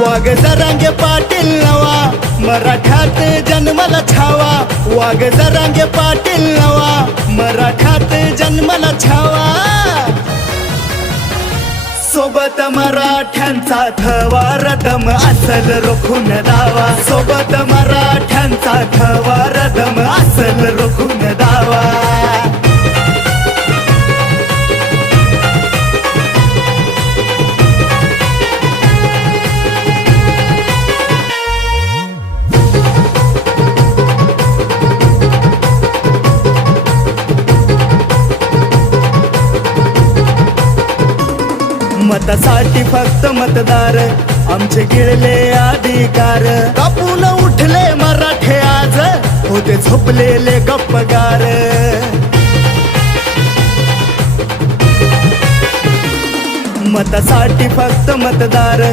वाघ जरांगे पाटील नवा, मराठात जन्मला छावा. वाघ जरांगे पाटील नवा, मराठात जन्मला छावा. सोबत मराठ्यांचा थवा, रदम असल रोखून दावा. सोबत मराठ्यांचा थवा, रदम असल रोखून दावा. मतासाठी फक्त मतदार, आमचे गिळले अधिकार. कापून उठले मराठे आज, होते झोपलेले गप्पगार. मतासाठी फक्त मतदार,